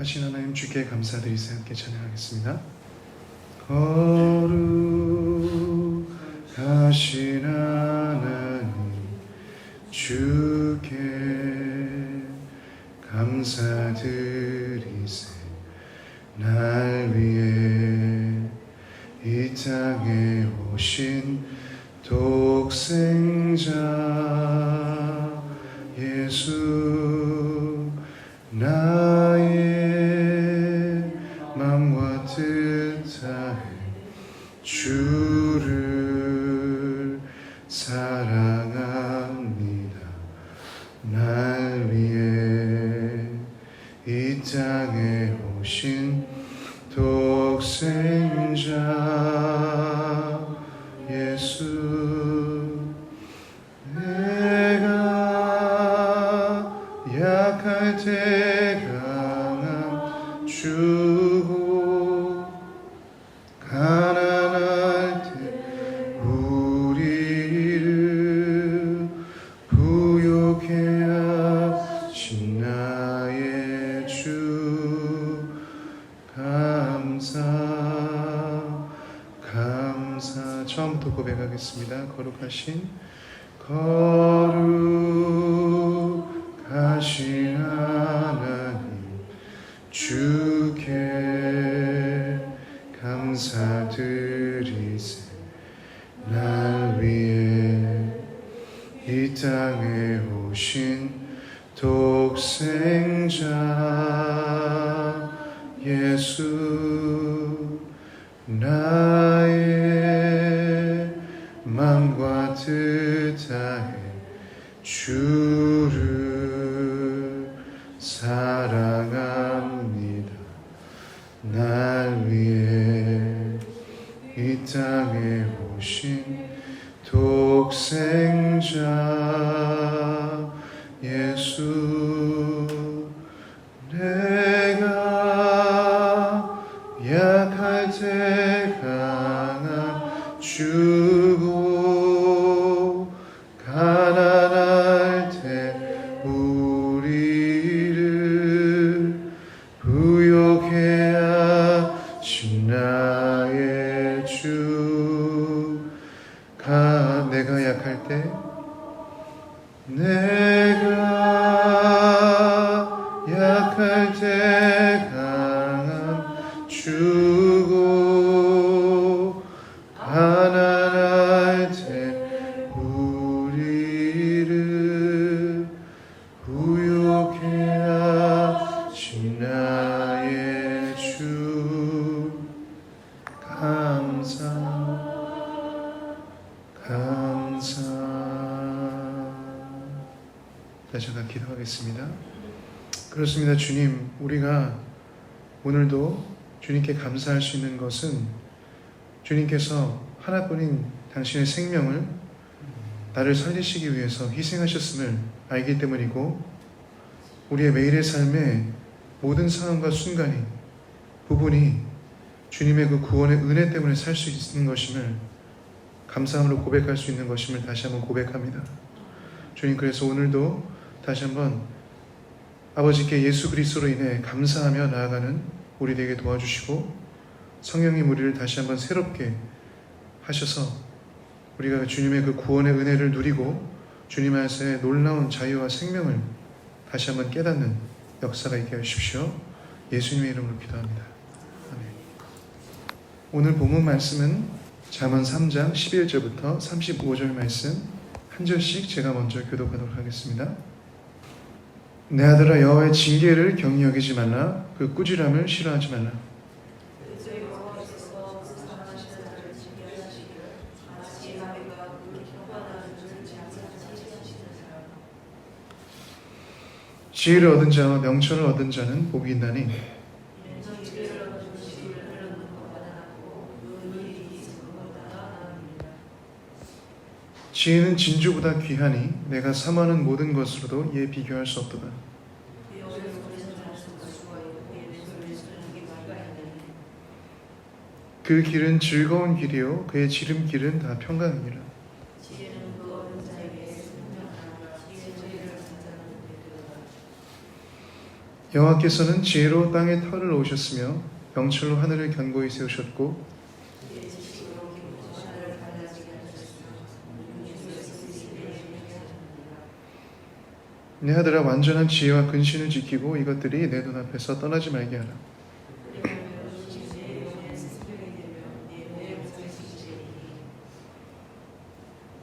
거룩하신 하나님 주께 감사드리세 함께 찬양하겠습니다. 거룩하신 하나님 주께 감사드리세 날 위해 이 땅에 오신 주 처음부터 고백하겠습니다. 거룩하신 거룩 맘과 뜻하에 주를 사랑합니다. 날 위해 이 땅에 오신 독생자 예수 감사 다시 한번 기도하겠습니다. 그렇습니다, 주님. 우리가 오늘도 주님께 감사할 수 있는 것은 주님께서 하나뿐인 당신의 생명을 나를 살리시기 위해서 희생하셨음을 알기 때문이고 우리의 매일의 삶의 모든 상황과 순간이 부분이 주님의 그 구원의 은혜 때문에 살 수 있는 것임을 감사함으로 고백할 수 있는 것임을 다시 한번 고백합니다. 주님 그래서 오늘도 다시 한번 아버지께 예수 그리스도로 인해 감사하며 나아가는 우리 되게 도와주시고 성령님 우리를 다시 한번 새롭게 하셔서 우리가 주님의 그 구원의 은혜를 누리고 주님 안에서의 놀라운 자유와 생명을 다시 한번 깨닫는 역사가 있게 하십시오. 예수님의 이름으로 기도합니다. 아멘. 오늘 본문 말씀은 잠언 3장 11절부터 35절 말씀 한 절씩 제가 먼저 교독하도록 하겠습니다. 내 아들아 여호와의 징계를 경히 여기지 말라 그 꾸지람을 싫어하지 말라 지혜를 얻은 자와 명철을 얻은 자는 복이 있나니 지혜는 진주보다 귀하니 내가 삼하는 모든 것으로도 이에 비교할 수 없도다. 그 길은 즐거운 길이요 그의 지름길은 다 평강이니라. 여호와께서는 지혜로 땅에 털을 놓으셨으며 명철로 하늘을 견고히 세우셨고 내 아들아 완전한 지혜와 근신을 지키고 이것들이 내 눈앞에서 떠나지 말게 하라.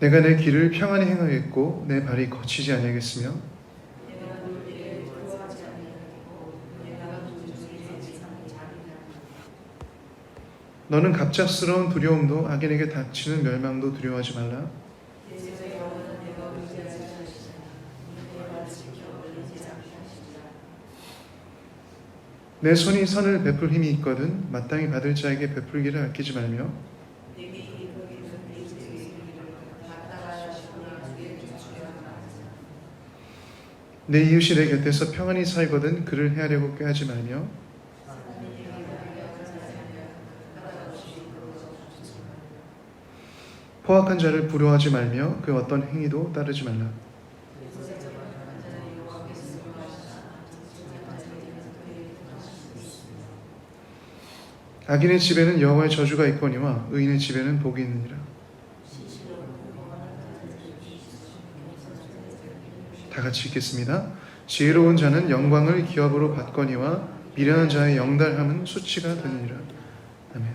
내가 내 길을 평안히 행하겠고 내 발이 거치지 아니하겠으며 너는 갑작스러운 두려움도 악인에게 닥치는 멸망도 두려워하지 말라. 내 손이 선을 베풀 힘이 있거든 마땅히 받을 자에게 베풀기를 아끼지 말며 내 이웃이 내 곁에서 평안히 살거든 그를 해하려고 꾀하지 말며 포악한 자를 부러워하지 말며 그 어떤 행위도 따르지 말라. 악인의 집에는 여호와의 저주가 있거니와 의인의 집에는 복이 있느니라. 다 같이 읽겠습니다. 지혜로운 자는 영광을 기업으로 받거니와 미련한 자의 영달함은 수치가 되느니라. 아멘.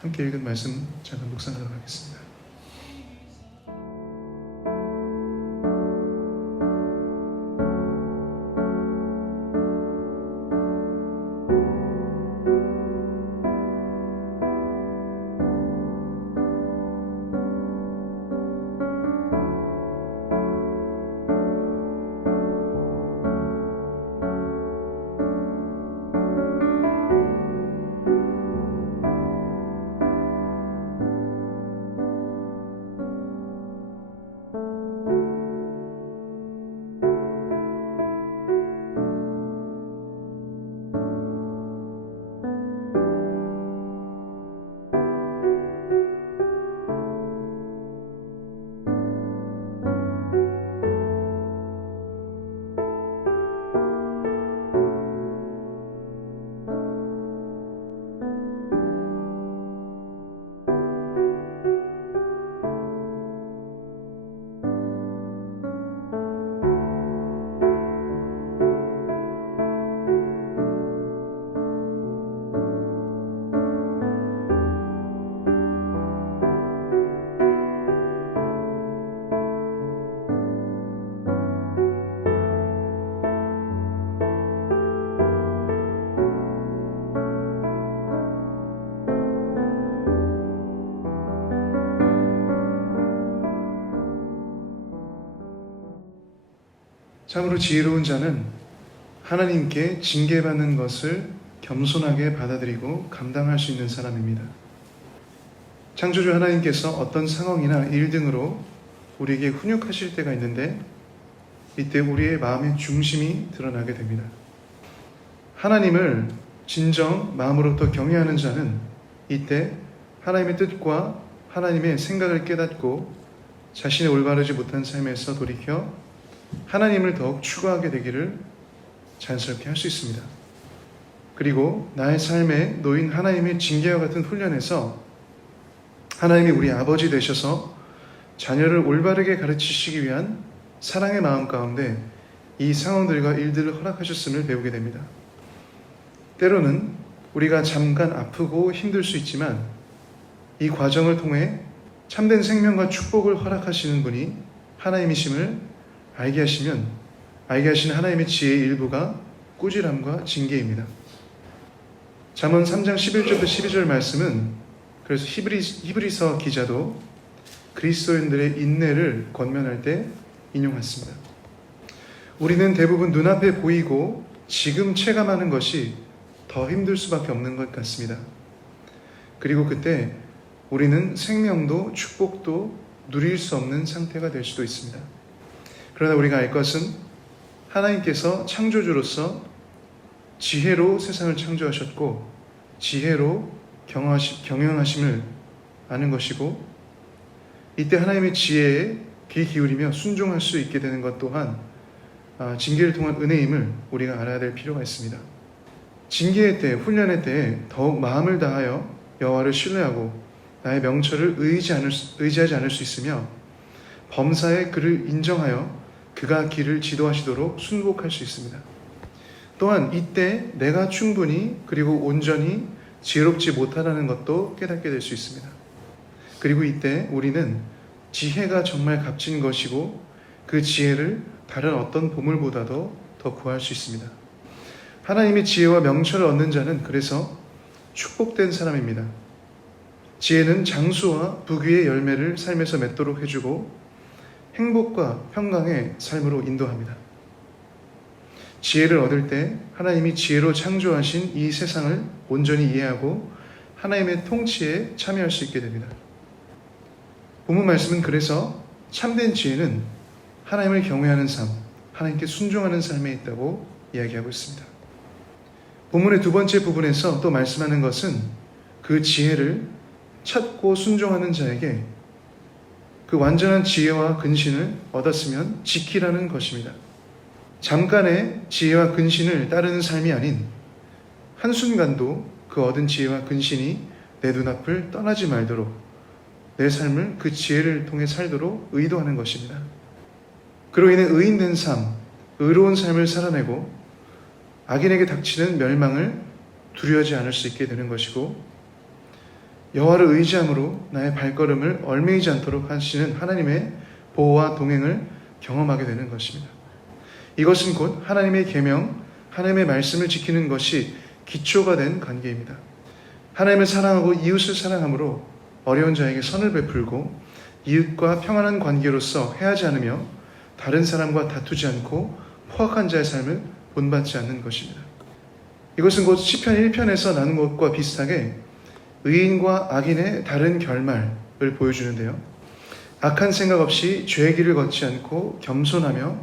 함께 읽은 말씀 잠깐 묵상하도록 하겠습니다. 참으로 지혜로운 자는 하나님께 징계받는 것을 겸손하게 받아들이고 감당할 수 있는 사람입니다. 창조주 하나님께서 어떤 상황이나 일 등으로 우리에게 훈육하실 때가 있는데 이때 우리의 마음의 중심이 드러나게 됩니다. 하나님을 진정 마음으로부터 경외하는 자는 이때 하나님의 뜻과 하나님의 생각을 깨닫고 자신의 올바르지 못한 삶에서 돌이켜 하나님을 더욱 추구하게 되기를 자연스럽게 할 수 있습니다. 그리고 나의 삶에 놓인 하나님의 징계와 같은 훈련에서 하나님이 우리 아버지 되셔서 자녀를 올바르게 가르치시기 위한 사랑의 마음 가운데 이 상황들과 일들을 허락하셨음을 배우게 됩니다. 때로는 우리가 잠깐 아프고 힘들 수 있지만 이 과정을 통해 참된 생명과 축복을 허락하시는 분이 하나님이심을 알게 하시면 알게 하시는 하나님의 지혜의 일부가 꾸지람과 징계입니다. 잠언 3장 11절부터 12절 말씀은 그래서 히브리, 히브리서 기자도 그리스도인들의 인내를 권면할 때 인용했습니다. 우리는 대부분 눈앞에 보이고 지금 체감하는 것이 더 힘들 수밖에 없는 것 같습니다. 그리고 그때 우리는 생명도 축복도 누릴 수 없는 상태가 될 수도 있습니다. 그러나 우리가 알 것은 하나님께서 창조주로서 지혜로 세상을 창조하셨고 지혜로 경영하심을 아는 것이고 이때 하나님의 지혜에 귀 기울이며 순종할 수 있게 되는 것 또한 아, 징계를 통한 은혜임을 우리가 알아야 될 필요가 있습니다. 징계의 때, 훈련의 때에 더욱 마음을 다하여 여호와를 신뢰하고 나의 명철을 의지 않을 수- 의지하지 않을 수 있으며 범사의 그를 인정하여 그가 길을 지도하시도록 순복할 수 있습니다. 또한 이때 내가 충분히 그리고 온전히 지혜롭지 못하다는 것도 깨닫게 될 수 있습니다. 그리고 이때 우리는 지혜가 정말 값진 것이고 그 지혜를 다른 어떤 보물보다도 더 구할 수 있습니다. 하나님의 지혜와 명철을 얻는 자는 그래서 축복된 사람입니다. 지혜는 장수와 부귀의 열매를 삶에서 맺도록 해주고 행복과 평강의 삶으로 인도합니다. 지혜를 얻을 때 하나님이 지혜로 창조하신 이 세상을 온전히 이해하고 하나님의 통치에 참여할 수 있게 됩니다. 본문 말씀은 그래서 참된 지혜는 하나님을 경외하는 삶, 하나님께 순종하는 삶에 있다고 이야기하고 있습니다. 본문의 두 번째 부분에서 또 말씀하는 것은 그 지혜를 찾고 순종하는 자에게 그 완전한 지혜와 근신을 얻었으면 지키라는 것입니다. 잠깐의 지혜와 근신을 따르는 삶이 아닌 한순간도 그 얻은 지혜와 근신이 내 눈앞을 떠나지 말도록 내 삶을 그 지혜를 통해 살도록 의도하는 것입니다. 그로 인해 의인된 삶, 의로운 삶을 살아내고 악인에게 닥치는 멸망을 두려워하지 않을 수 있게 되는 것이고 여호와를 의지함으로 나의 발걸음을 얼매이지 않도록 하시는 하나님의 보호와 동행을 경험하게 되는 것입니다. 이것은 곧 하나님의 계명, 하나님의 말씀을 지키는 것이 기초가 된 관계입니다. 하나님을 사랑하고 이웃을 사랑함으로 어려운 자에게 선을 베풀고 이웃과 평안한 관계로서 해하지 않으며 다른 사람과 다투지 않고 포악한 자의 삶을 본받지 않는 것입니다. 이것은 곧 시편 1편에서 나눈 것과 비슷하게 의인과 악인의 다른 결말을 보여주는데요. 악한 생각 없이 죄의 길을 걷지 않고 겸손하며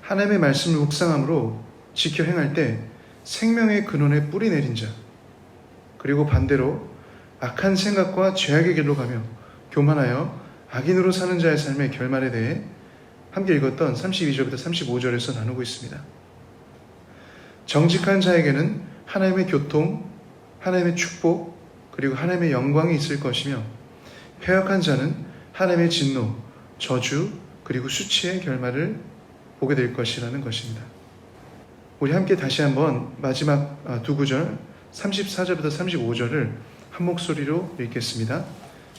하나님의 말씀을 묵상함으로 지켜 행할 때 생명의 근원에 뿌리 내린 자 그리고 반대로 악한 생각과 죄악의 길로 가며 교만하여 악인으로 사는 자의 삶의 결말에 대해 함께 읽었던 32절부터 35절에서 나누고 있습니다. 정직한 자에게는 하나님의 교통, 하나님의 축복, 그리고 하나님의 영광이 있을 것이며 패역한 자는 하나님의 진노, 저주, 그리고 수치의 결말을 보게 될 것이라는 것입니다. 우리 함께 다시 한번 마지막 아, 두 구절 34절부터 35절을 한 목소리로 읽겠습니다.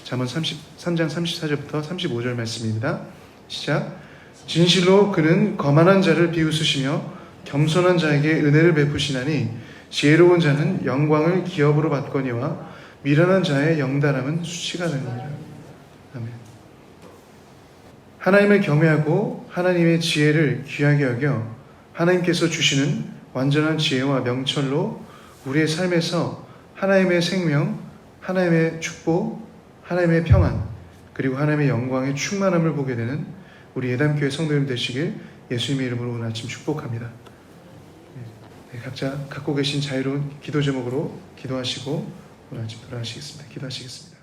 잠언 33장 34절부터 35절 말씀입니다. 시작. 진실로 그는 거만한 자를 비웃으시며 겸손한 자에게 은혜를 베푸시나니 지혜로운 자는 영광을 기업으로 받거니와 미련한 자의 영달함은 수치가 되느니라. 아멘. 하나님을 경외하고 하나님의 지혜를 귀하게 여겨 하나님께서 주시는 완전한 지혜와 명철로 우리의 삶에서 하나님의 생명, 하나님의 축복, 하나님의 평안, 그리고 하나님의 영광의 충만함을 보게 되는 우리 예담교회 성도님 되시길 예수님의 이름으로 오늘 아침 축복합니다. 네, 각자 갖고 계신 자유로운 기도 제목으로 기도하시고 오늘 아침 돌아가시겠습니다. 기도하시겠습니다.